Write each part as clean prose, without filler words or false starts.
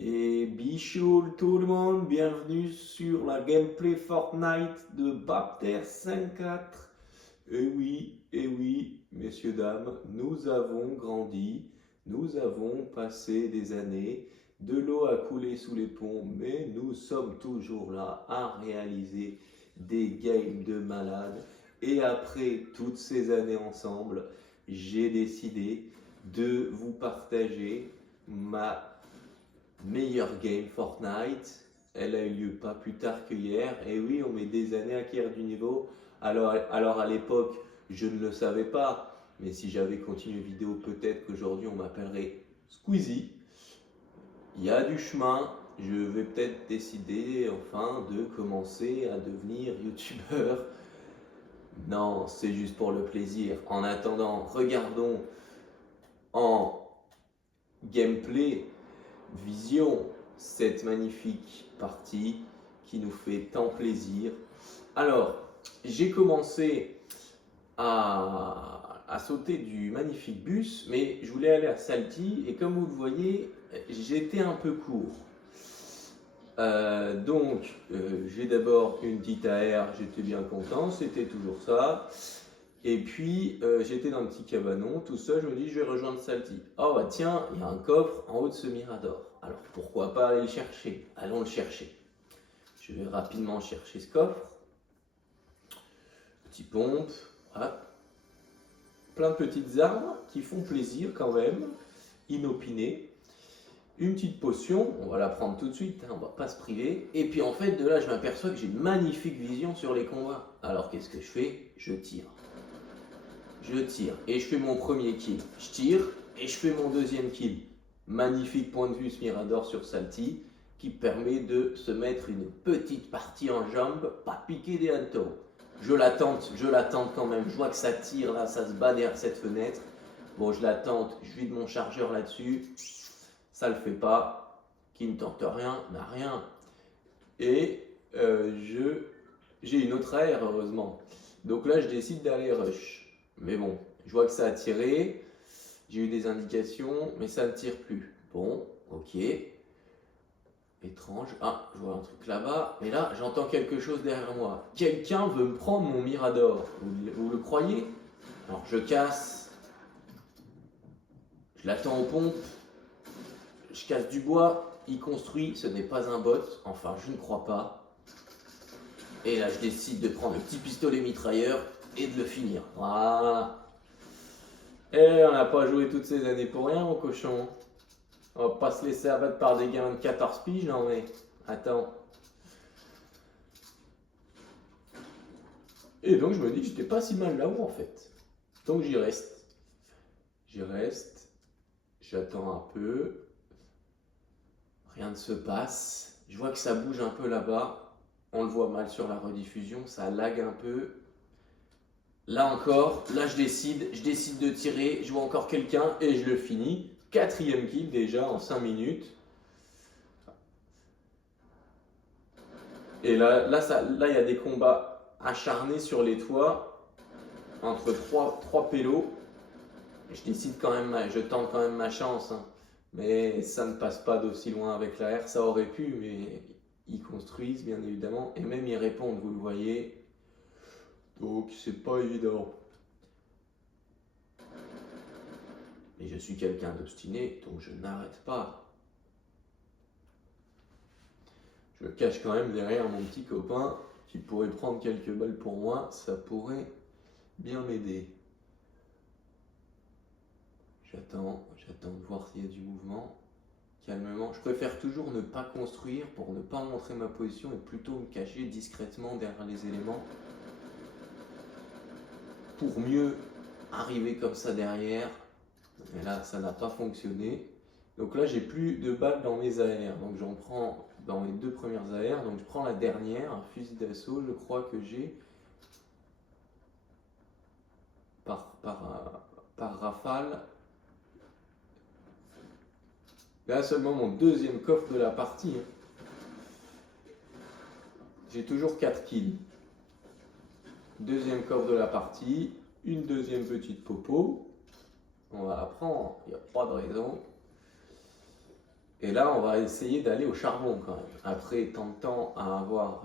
Et bichou tout le monde, bienvenue sur la gameplay Fortnite de Bapter 54. Et oui, messieurs, dames, nous avons grandi, nous avons passé des années, de l'eau a coulé sous les ponts, mais nous sommes toujours là à réaliser des games de malades. Et après toutes ces années ensemble, j'ai décidé de vous partager ma meilleure game Fortnite. Elle a eu lieu pas plus tard que hier. Et oui, on met des années à acquérir du niveau. Alors à l'époque, je ne le savais pas. Mais si j'avais continué vidéo, peut-être qu'aujourd'hui on m'appellerait Squeezie. Il y a du chemin. Je vais peut-être décider enfin de commencer à devenir youtubeur. Non, c'est juste pour le plaisir. En attendant, regardons en gameplay vision cette magnifique partie qui nous fait tant plaisir. Alors, j'ai commencé à sauter du magnifique bus, mais je voulais aller à Salty et comme vous le voyez, j'étais un peu court. J'ai d'abord une petite AR, j'étais bien content, c'était toujours ça. Et puis j'étais dans un petit cabanon, tout seul, je me dis je vais rejoindre Salty. Oh bah tiens, il y a un coffre en haut de ce mirador. Alors pourquoi pas aller le chercher? Allons le chercher. Je vais rapidement chercher ce coffre. Petit pompe, voilà. Plein de petites armes qui font plaisir quand même, inopinées. Une petite potion, on va la prendre tout de suite, hein, on va pas se priver. Et puis en fait, de là, je m'aperçois que j'ai une magnifique vision sur les combats. Alors qu'est-ce que je fais? Je tire. Je tire et je fais mon premier kill. Je tire et je fais mon deuxième kill. Magnifique point de vue ce Mirador sur Salty qui permet de se mettre une petite partie en jambes, pas piquer des hannetons. Je la tente quand même. Je vois que ça tire là, ça se bat derrière cette fenêtre. Bon, je la tente, je vide mon chargeur là-dessus. Ça le fait pas. Qui ne tente rien n'a rien. Et j'ai une autre aire, heureusement. Donc là, je décide d'aller rush. Mais bon, je vois que ça a tiré. J'ai eu des indications, mais ça ne tire plus. Bon, ok. Étrange. Ah, je vois un truc là-bas. Mais là, j'entends quelque chose derrière moi. Quelqu'un veut me prendre mon Mirador. Vous le croyez? Alors, je casse. Je l'attends aux pompes. Je casse du bois. Il construit. Ce n'est pas un bot. Enfin, je ne crois pas. Et là, je décide de prendre le petit pistolet mitrailleur et de le finir. Voilà. Et on n'a pas joué toutes ces années pour rien, mon cochon. On va pas se laisser abattre par des gamins de 14 piges, non mais. Attends. Et donc je me dis que j'étais pas si mal là-haut en fait. Donc j'y reste. J'y reste. J'attends un peu. Rien ne se passe. Je vois que ça bouge un peu là-bas. On le voit mal sur la rediffusion. Ça lag un peu. Là encore, là je décide de tirer. Je vois encore quelqu'un et je le finis. Quatrième kill déjà en 5 minutes. Et là, il y a des combats acharnés sur les toits entre trois pélos. Je décide quand même, je tente quand même ma chance, hein. Mais ça ne passe pas d'aussi loin avec la R. Ça aurait pu, mais ils construisent bien évidemment et même ils répondent, vous le voyez. Donc c'est pas évident. Et je suis quelqu'un d'obstiné, donc je n'arrête pas. Je me cache quand même derrière mon petit copain qui pourrait prendre quelques balles pour moi, ça pourrait bien m'aider. J'attends de voir s'il y a du mouvement. Calmement. Je préfère toujours ne pas construire pour ne pas montrer ma position et plutôt me cacher discrètement derrière les éléments pour mieux arriver comme ça derrière. Mais là, ça n'a pas fonctionné. Donc là, j'ai plus de balles dans mes AR. Donc j'en prends dans les deux premières AR. Donc je prends la dernière, un fusil d'assaut, je crois que j'ai par rafale. Là seulement mon deuxième coffre de la partie. J'ai toujours 4 kills. Deuxième coffre de la partie. Une deuxième petite popo. On va la prendre, il n'y a pas de raison. Et là, on va essayer d'aller au charbon quand même. Après tant de temps à avoir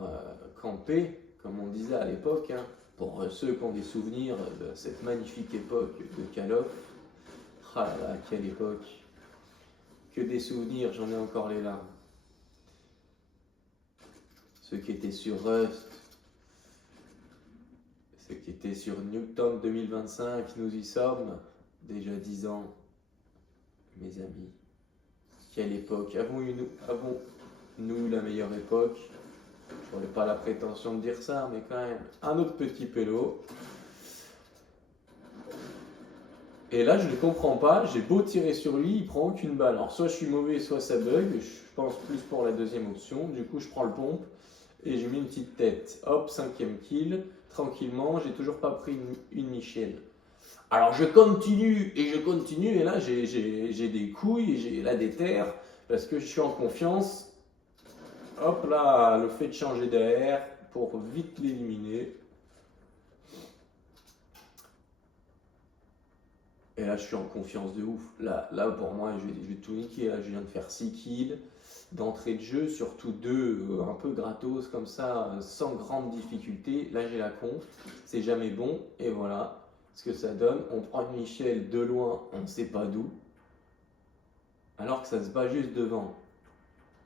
campé, comme on disait à l'époque, hein, pour ceux qui ont des souvenirs de cette magnifique époque de Call of. Ah là là, quelle époque! Que des souvenirs, j'en ai encore les larmes. Ceux qui étaient sur Rust, ceux qui étaient sur Newton 2025, nous y sommes, déjà 10 ans, mes amis. Quelle époque! Avons-nous eu la meilleure époque? Je n'aurais pas la prétention de dire ça, mais quand même, un autre petit pélo. Et là, je ne comprends pas, j'ai beau tirer sur lui, il prend aucune balle. Alors, soit je suis mauvais, soit ça bug. Je pense plus pour la deuxième option. Du coup, je prends le pompe et je mets une petite tête. Hop, 5e kill. Tranquillement, j'ai toujours pas pris une Michel. Alors, je continue, et là, j'ai des couilles, et j'ai la déterre, parce que je suis en confiance. Hop là, le fait de changer d'air pour vite l'éliminer. Et là, je suis en confiance de ouf. Là pour moi, je vais tout niquer. Là, je viens de faire 6 kills d'entrée de jeu, surtout 2 un peu gratos, comme ça, sans grande difficulté. Là, j'ai la conf. C'est jamais bon. Et voilà ce que ça donne. On prend une Michel de loin, on ne sait pas d'où. Alors que ça se bat juste devant.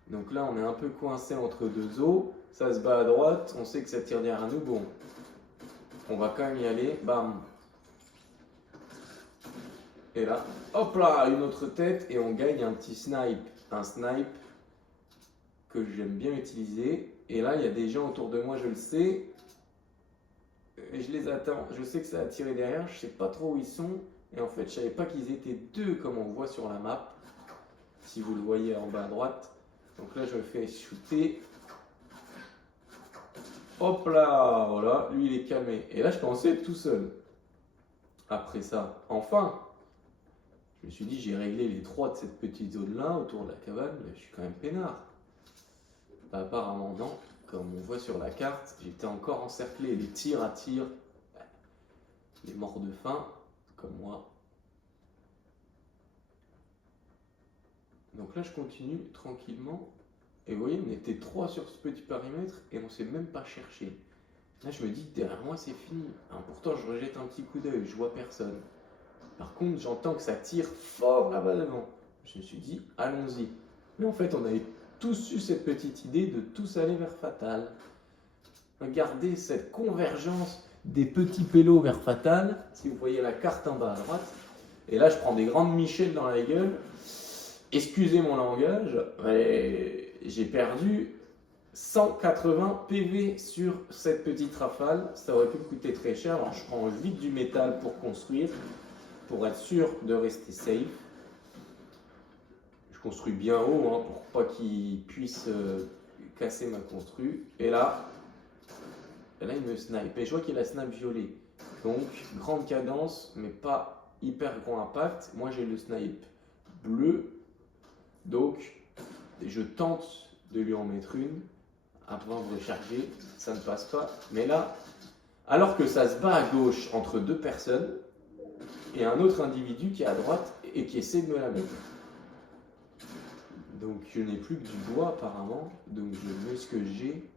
Donc là, on est un peu coincé entre deux os. Ça se bat à droite. On sait que ça tire derrière nous. Bon, on va quand même y aller. Bam. Et là, hop là, une autre tête et on gagne un petit snipe. Un snipe que j'aime bien utiliser. Et là, il y a des gens autour de moi, je le sais. Et je les attends. Je sais que ça a tiré derrière, je sais pas trop où ils sont. Et en fait, je savais pas qu'ils étaient deux comme on voit sur la map. Si vous le voyez en bas à droite. Donc là, je me fais shooter. Hop là, voilà, lui il est calmé. Et là, je pensais être tout seul. Après ça, enfin, je me suis dit, j'ai réglé les 3 de cette petite zone-là, autour de la cabane, mais je suis quand même peinard. Bah, apparemment non, comme on voit sur la carte, j'étais encore encerclé, les tirs à tir, les morts de faim, comme moi. Donc là, je continue tranquillement. Et vous voyez, on était 3 sur ce petit périmètre et on ne s'est même pas cherché. Là, je me dis, derrière moi, c'est fini. Alors, pourtant, je rejette un petit coup d'œil, je vois personne. Par contre, j'entends que ça tire fort là-bas devant. Je me suis dit, allons-y. Mais en fait, on avait tous eu cette petite idée de tous aller vers Fatal. Regardez cette convergence des petits pélos vers Fatal. Si vous voyez la carte en bas à droite. Et là, je prends des grandes michelles dans la gueule. Excusez mon langage, mais j'ai perdu 180 PV sur cette petite rafale. Ça aurait pu me coûter très cher. Alors, je prends vite du métal pour construire, pour être sûr de rester safe. Je construis bien haut hein, pour pas qu'il puisse casser ma constru. Et là, il me snipe. Et je vois qu'il a la snipe violet. Donc, grande cadence, mais pas hyper grand impact. Moi, j'ai le snipe bleu. Donc, je tente de lui en mettre une avant de recharger. Ça ne passe pas. Mais là, alors que ça se bat à gauche entre 2 personnes, et un autre individu qui est à droite et qui essaie de me la mettre. Donc je n'ai plus que du bois apparemment, donc je mets ce que j'ai.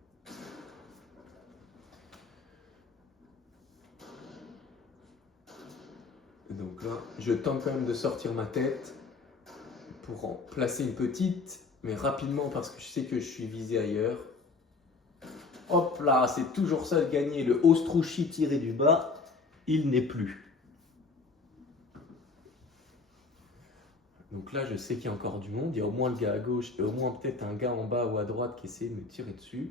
Donc là, je tente quand même de sortir ma tête pour en placer une petite, mais rapidement parce que je sais que je suis visé ailleurs. Hop là, c'est toujours ça de gagner, le Ostruchy tiré du bas, il n'est plus. Donc là, je sais qu'il y a encore du monde. Il y a au moins le gars à gauche et au moins peut-être un gars en bas ou à droite qui essaie de me tirer dessus.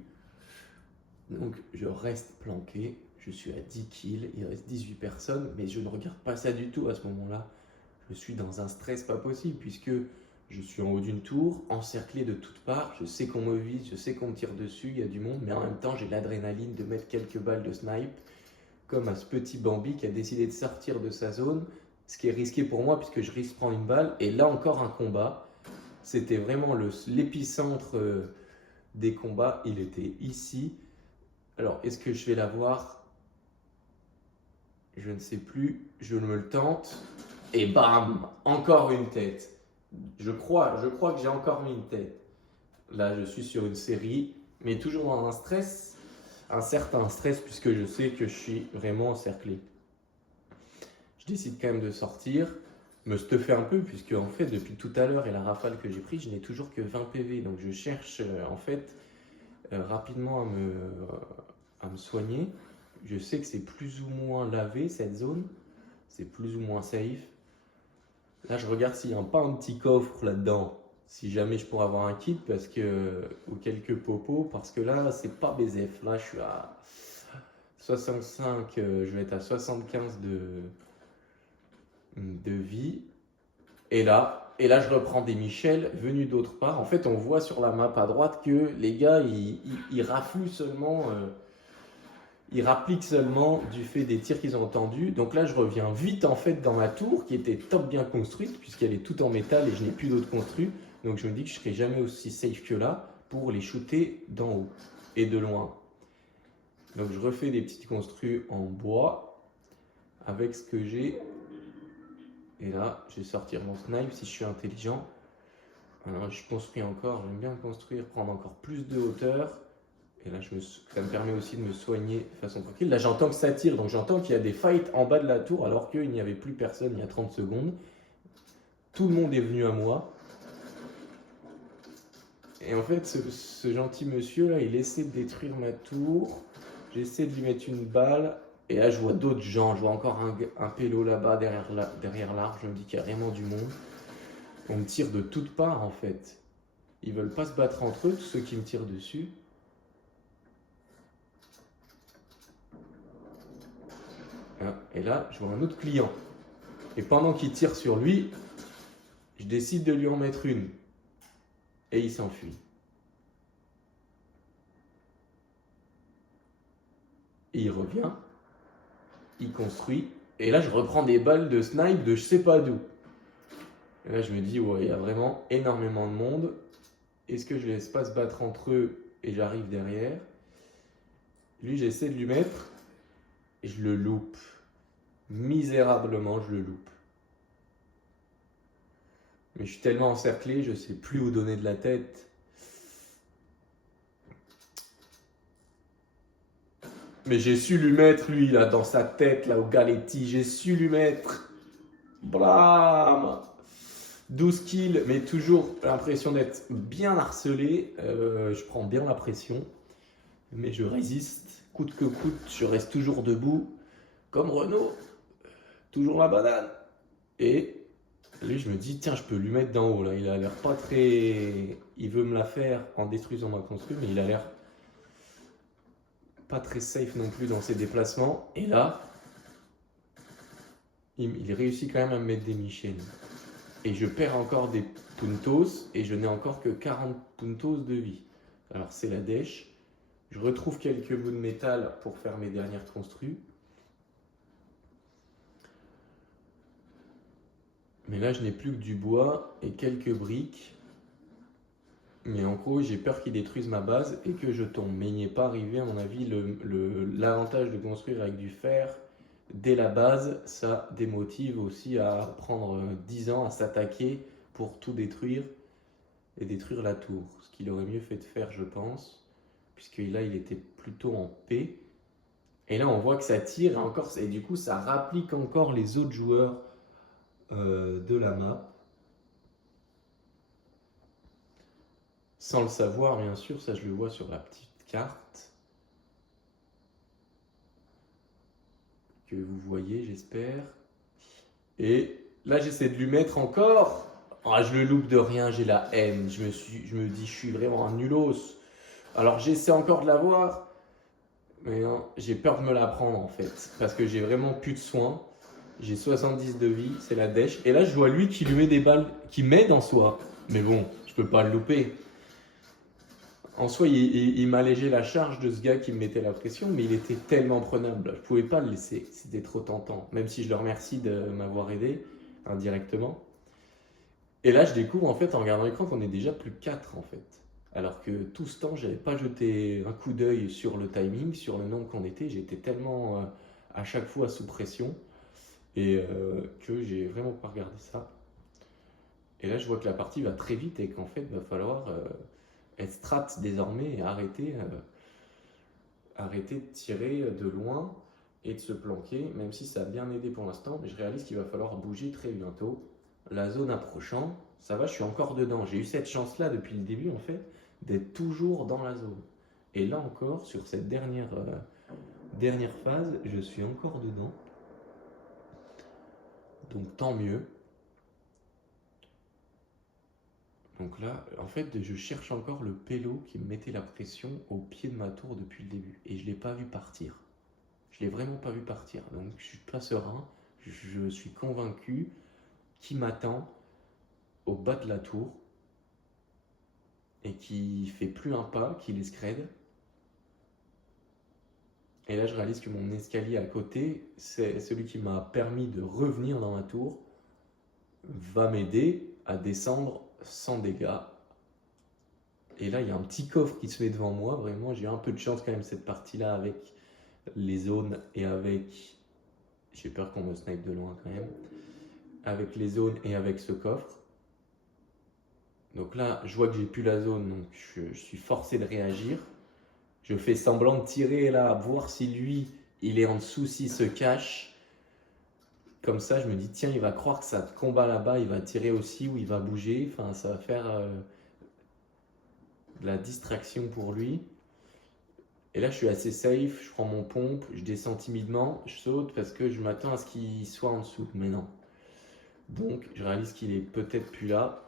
Donc je reste planqué. Je suis à 10 kills. Il reste 18 personnes. Mais je ne regarde pas ça du tout à ce moment-là. Je suis dans un stress pas possible puisque je suis en haut d'une tour, encerclé de toutes parts. Je sais qu'on me vise, je sais qu'on me tire dessus. Il y a du monde. Mais en même temps, j'ai l'adrénaline de mettre quelques balles de snipe. Comme à ce petit Bambi qui a décidé de sortir de sa zone. Ce qui est risqué pour moi puisque je risque de prendre une balle. Et là encore un combat. C'était vraiment l'épicentre des combats. Il était ici. Alors, est-ce que je vais l'avoir? Je ne sais plus. Je me le tente. Et bam! Encore une tête. Je crois que j'ai encore mis une tête. Là, je suis sur une série, mais toujours dans un certain stress, puisque je sais que je suis vraiment encerclé. Je décide quand même de sortir, me stuffer un peu, puisque en fait, depuis tout à l'heure et la rafale que j'ai prise, je n'ai toujours que 20 PV. Donc je cherche en fait rapidement à me soigner. Je sais que c'est plus ou moins lavé cette zone, c'est plus ou moins safe. Là, je regarde s'il n'y a pas un petit coffre là-dedans, si jamais je pourrais avoir un kit ou quelques popos, parce que là, c'est pas BZF. Là, je suis à 65, je vais être à 75 de vie. Et là, je reprends des Michel venus d'autre part. En fait, on voit sur la map à droite que les gars, ils rafluent seulement. Ils rappliquent seulement du fait des tirs qu'ils ont entendus. Donc là, je reviens vite en fait dans ma tour qui était top bien construite puisqu'elle est toute en métal et je n'ai plus d'autres construits. Donc je me dis que je serai jamais aussi safe que là pour les shooter d'en haut et de loin. Donc je refais des petites construits en bois avec ce que j'ai. Et là, je vais sortir mon snipe si je suis intelligent. Alors je construis encore, j'aime bien construire, prendre encore plus de hauteur. Et là, ça me permet aussi de me soigner de façon tranquille. Là, j'entends que ça tire, donc j'entends qu'il y a des fights en bas de la tour alors qu'il n'y avait plus personne il y a 30 secondes. Tout le monde est venu à moi. Et en fait, ce gentil monsieur là, il essaie de détruire ma tour. J'essaie de lui mettre une balle. Et là, je vois d'autres gens. Je vois encore un pélo là-bas derrière l'arbre. Je me dis qu'il y a vraiment du monde. On me tire de toutes parts en fait. Ils veulent pas se battre entre eux, tous ceux qui me tirent dessus. Et là, je vois un autre client. Et pendant qu'il tire sur lui, je décide de lui en mettre une. Et il s'enfuit. Et il revient. Il construit. Et là, je reprends des balles de snipe de je sais pas d'où. Et là, je me dis, ouais, il y a vraiment énormément de monde. Est-ce que je laisse pas se battre entre eux et j'arrive derrière? Lui, j'essaie de lui mettre. Et je le loupe. Misérablement, je le loupe. Mais je suis tellement encerclé, je sais plus où donner de la tête. Mais j'ai su lui mettre, lui, là, dans sa tête, là, au Galetti. J'ai su lui mettre. Blam 12 kills, mais toujours l'impression d'être bien harcelé. Je prends bien la pression. Mais je résiste. Coûte que coûte, je reste toujours debout. Comme Renault. Toujours la banane. Et lui, je me dis, tiens, je peux lui mettre d'en haut, là. Il a l'air pas très... Il veut me la faire en détruisant ma construction, mais il a l'air pas très safe non plus dans ses déplacements. Et là, il réussit quand même à me mettre des Michel. Et je perds encore des puntos et je n'ai encore que 40 puntos de vie. Alors c'est la dèche. Je retrouve quelques bouts de métal pour faire mes dernières construits. Mais là, je n'ai plus que du bois et quelques briques. Mais en gros, j'ai peur qu'ils détruisent ma base et que je tombe. Mais il n'est pas arrivé, à mon avis, l'avantage de construire avec du fer dès la base, ça démotive aussi à prendre 10 ans à s'attaquer pour tout détruire et détruire la tour. Ce qu'il aurait mieux fait de faire, je pense, puisque là, il était plutôt en paix. Et là, on voit que ça tire et du coup, ça rapplique encore les autres joueurs de la map. Sans le savoir, bien sûr, ça je le vois sur la petite carte que vous voyez, j'espère. Et là, j'essaie de lui mettre encore. Ah, je le loupe de rien, j'ai la haine. Je me dis, je suis vraiment un nulos. Alors, j'essaie encore de la voir. Mais non, j'ai peur de me la prendre en fait. Parce que j'ai vraiment plus de soins. J'ai 70 de vie, c'est la dèche. Et là, je vois lui qui lui met des balles, qui m'aide en soi. Mais bon, je peux pas le louper. En soi, il m'allégeait la charge de ce gars qui me mettait la pression, mais il était tellement prenable. Je pouvais pas le laisser, c'était trop tentant. Même si je le remercie de m'avoir aidé indirectement. Et là, je découvre en fait en regardant l'écran qu'on est déjà plus que 4 en fait. Alors que tout ce temps, j'avais pas jeté un coup d'œil sur le timing, sur le nombre qu'on était. J'étais tellement à chaque fois sous pression et que j'ai vraiment pas regardé ça. Et là, je vois que la partie va très vite et qu'en fait, il va falloir être strat désormais et arrêter de tirer de loin et de se planquer, même si ça a bien aidé pour l'instant, mais je réalise qu'il va falloir bouger très bientôt. La zone approchant, ça va, je suis encore dedans. J'ai eu cette chance-là depuis le début, en fait, d'être toujours dans la zone. Et là encore, sur cette dernière phase, je suis encore dedans. Donc tant mieux. Donc là, en fait, je cherche encore le pélo qui me mettait la pression au pied de ma tour depuis le début. Et je ne l'ai pas vu partir. Je ne l'ai vraiment pas vu partir. Donc je suis pas serein. Je suis convaincu qu'il m'attend au bas de la tour et qui fait plus un pas, qu'il est scred. Et là, je réalise que mon escalier à côté, c'est celui qui m'a permis de revenir dans ma tour, va m'aider à descendre sans dégâts. Et là, il y a un petit coffre qui se met devant moi. Vraiment, j'ai eu un peu de chance quand même cette partie-là avec les zones et avec... J'ai peur qu'on me snipe de loin quand même. Avec les zones et avec ce coffre. Donc là, je vois que j'ai plus la zone, donc je suis forcé de réagir. Je fais semblant de tirer là, voir si lui, il est en dessous, s'il se cache. Comme ça, je me dis, tiens, il va croire que ça combat là-bas, il va tirer aussi ou il va bouger. Enfin, ça va faire de la distraction pour lui. Et là, je suis assez safe, je prends mon pompe, je descends timidement, je saute parce que je m'attends à ce qu'il soit en dessous. Mais non. Donc, je réalise qu'il est peut-être plus là.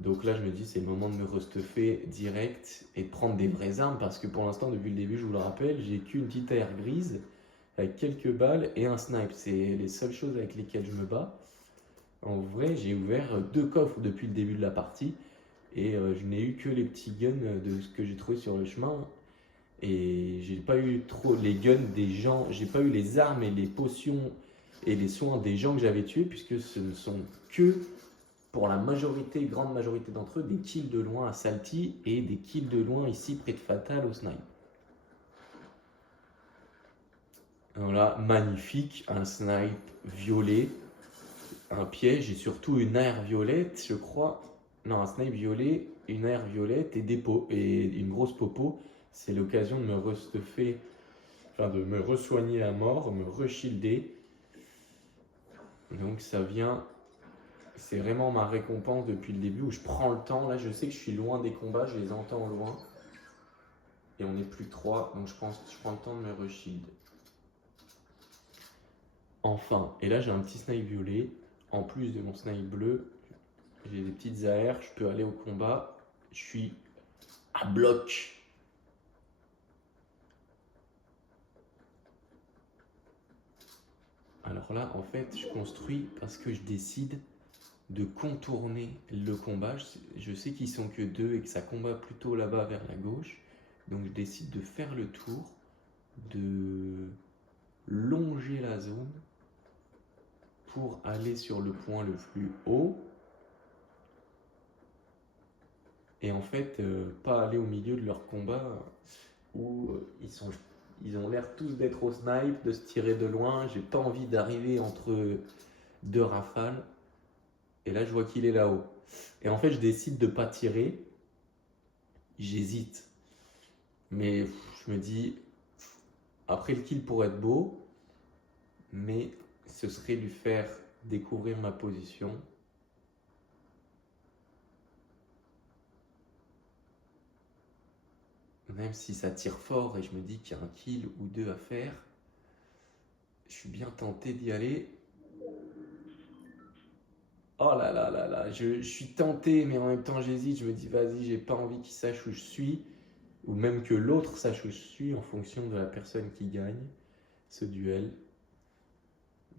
Donc là, je me dis, c'est le moment de me restuffer direct et de prendre des vraies armes parce que pour l'instant, depuis le début, je vous le rappelle, j'ai qu'une petite AR grise avec quelques balles et un snipe. C'est les seules choses avec lesquelles je me bats. En vrai, j'ai ouvert 2 coffres depuis le début de la partie et je n'ai eu que les petits guns de ce que j'ai trouvé sur le chemin. Et j'ai pas eu trop les guns des gens, j'ai pas eu les armes et les potions et les soins des gens que j'avais tués puisque ce ne sont que pour la majorité, grande majorité d'entre eux, des kills de loin à Salty et des kills de loin ici près de Fatal au snipe. Voilà, magnifique, un snipe violet, un piège et surtout une AR violette, je crois. Non, un snipe violet, une AR violette et et une grosse popo. C'est l'occasion de me restuffer, enfin de me resoigner à mort, me reshilder. Donc ça vient. C'est vraiment ma récompense depuis le début où je prends le temps. Là, je sais que je suis loin des combats, je les entends au loin. Et on n'est plus 3, donc je pense que je prends le temps de me reshield. Enfin, et là j'ai un petit snipe violet. En plus de mon snipe bleu, j'ai des petites AR, je peux aller au combat. Je suis à bloc. Alors là, en fait, je construis parce que je décide de contourner le combat. Je sais qu'ils sont que 2 et que ça combat plutôt là-bas vers la gauche. Donc je décide de faire le tour, de longer la zone pour aller sur le point le plus haut. Et en fait, pas aller au milieu de leur combat où ils ont l'air tous d'être au snipe, de se tirer de loin. J'ai pas envie d'arriver entre 2 rafales. Et là, je vois qu'il est là-haut. Et en fait, je décide de pas tirer. J'hésite. Mais je me dis, après le kill pourrait être beau, mais ce serait lui faire découvrir ma position. Même si ça tire fort et je me dis qu'il y a un kill ou 2 à faire, je suis bien tenté d'y aller. Oh là là là là, je suis tenté, mais en même temps j'hésite. Je me dis, vas-y, j'ai pas envie qu'il sache où je suis, ou même que l'autre sache où je suis en fonction de la personne qui gagne ce duel.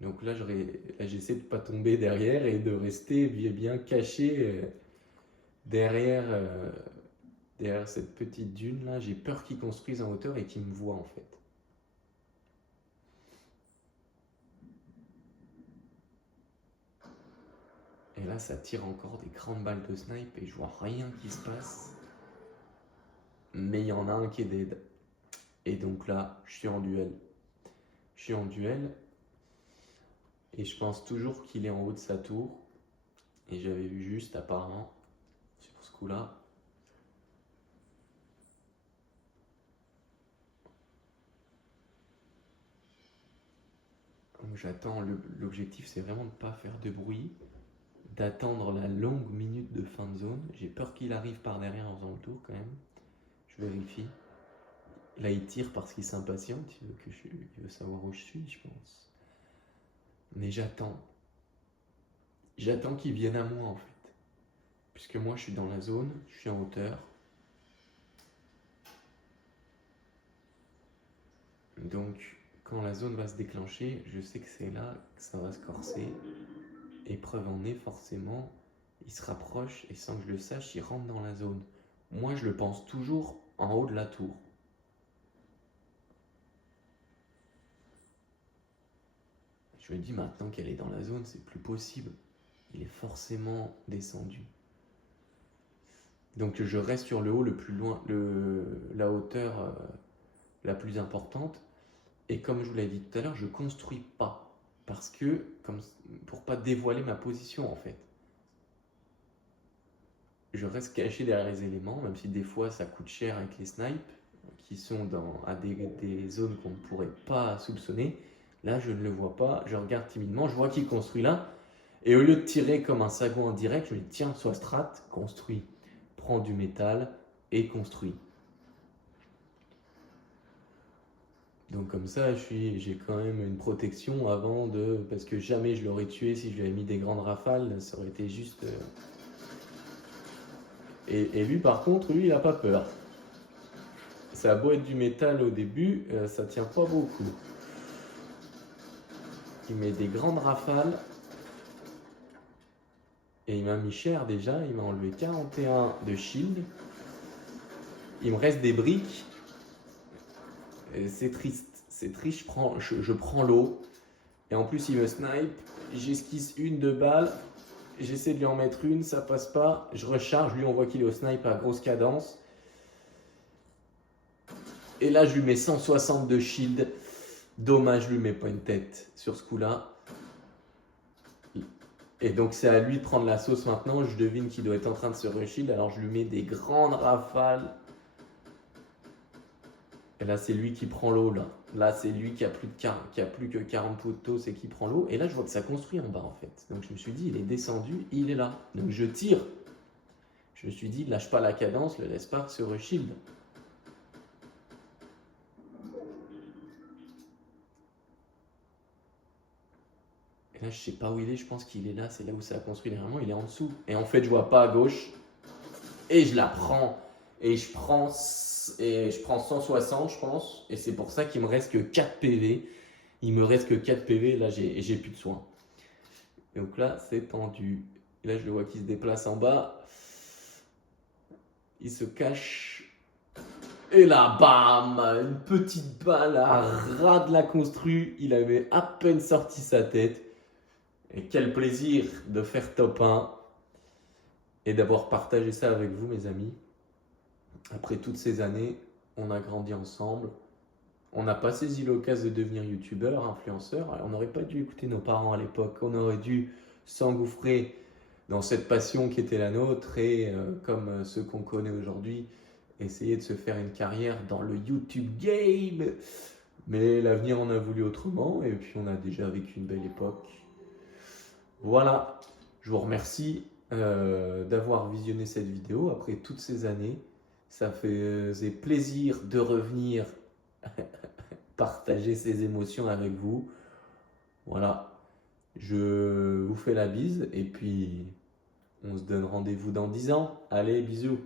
Donc là, j'essaie de ne pas tomber derrière et de rester bien caché derrière cette petite dune là. J'ai peur qu'ils construisent en hauteur et qu'ils me voient en fait. Et là, ça tire encore des grandes balles de snipe et je vois rien qui se passe. Mais il y en a un qui est dead. Et donc là, je suis en duel. Je suis en duel. Et je pense toujours qu'il est en haut de sa tour. Et j'avais vu juste apparemment sur ce coup-là. Donc j'attends, l'objectif c'est vraiment de ne pas faire de bruit, d'attendre la longue minute de fin de zone. J'ai peur qu'il arrive par derrière en faisant le tour quand même. Je vérifie. Là il tire parce qu'il s'impatiente, il veut savoir où je suis, je pense. Mais j'attends. J'attends qu'il vienne à moi en fait. Puisque moi je suis dans la zone, je suis en hauteur. Donc quand la zone va se déclencher, je sais que c'est là que ça va se corser. Et preuve en est, forcément, il se rapproche et sans que je le sache, il rentre dans la zone. Moi je le pense toujours en haut de la tour. Je me dis maintenant qu'elle est dans la zone, c'est plus possible. Il est forcément descendu. Donc je reste sur le haut le plus loin, la hauteur la plus importante. Et comme je vous l'ai dit tout à l'heure, je construis pas. Parce que, pour pas dévoiler ma position en fait. Je reste caché derrière les éléments, même si des fois ça coûte cher avec les snipes, qui sont à des zones qu'on ne pourrait pas soupçonner. Là je ne le vois pas, je regarde timidement, je vois qu'il construit là. Et au lieu de tirer comme un sagouin en direct, je lui dis tiens, sois strat, construis. Prends du métal et construis. Donc comme ça, j'ai quand même une protection avant de... Parce que jamais je l'aurais tué si je lui avais mis des grandes rafales, ça aurait été juste... Et lui par contre, lui il a pas peur. Ça a beau être du métal au début, ça tient pas beaucoup. Il met des grandes rafales. Et il m'a mis cher déjà, il m'a enlevé 41 de shield. Il me reste des briques. C'est triste, je prends l'eau. Et en plus il me snipe, j'esquisse une, 2 balles. J'essaie de lui en mettre une, ça passe pas. Je recharge, lui on voit qu'il est au snipe à grosse cadence. Et là je lui mets 160 de shield. Dommage, je lui mets pas une tête sur ce coup-là. Et donc c'est à lui de prendre la sauce maintenant. Je devine qu'il doit être en train de se reshield. Alors je lui mets des grandes rafales. Et là c'est lui qui prend l'eau là. Là c'est lui qui a plus que 40 potos et qui prend l'eau. Et là je vois que ça construit en bas en fait. Donc je me suis dit il est descendu, il est là. Donc je tire. Je me suis dit lâche pas la cadence, le laisse pas se reshield. Et là je sais pas où il est, je pense qu'il est là, c'est là où ça a construit derrière moi, il est en dessous. Et en fait je vois pas à gauche. Et je la prends. Et je prends 160 je pense. Et c'est pour ça qu'il me reste que 4 PV. Il me reste que 4 PV, là j'ai plus de soins. Donc là c'est tendu. Et là je le vois qui se déplace en bas. Il se cache. Et là bam, une petite balle à ras de la constru. Il avait à peine sorti sa tête. Et quel plaisir de faire top 1 et d'avoir partagé ça avec vous mes amis. Après toutes ces années, on a grandi ensemble. On n'a pas saisi l'occasion de devenir youtubeur, influenceur. Alors, on n'aurait pas dû écouter nos parents à l'époque. On aurait dû s'engouffrer dans cette passion qui était la nôtre et comme ceux qu'on connaît aujourd'hui, essayer de se faire une carrière dans le YouTube game. Mais l'avenir en a voulu autrement et puis on a déjà vécu une belle époque. Voilà, je vous remercie d'avoir visionné cette vidéo après toutes ces années. Ça faisait plaisir de revenir partager ces émotions avec vous. Voilà, je vous fais la bise et puis on se donne rendez-vous dans 10 ans. Allez, bisous.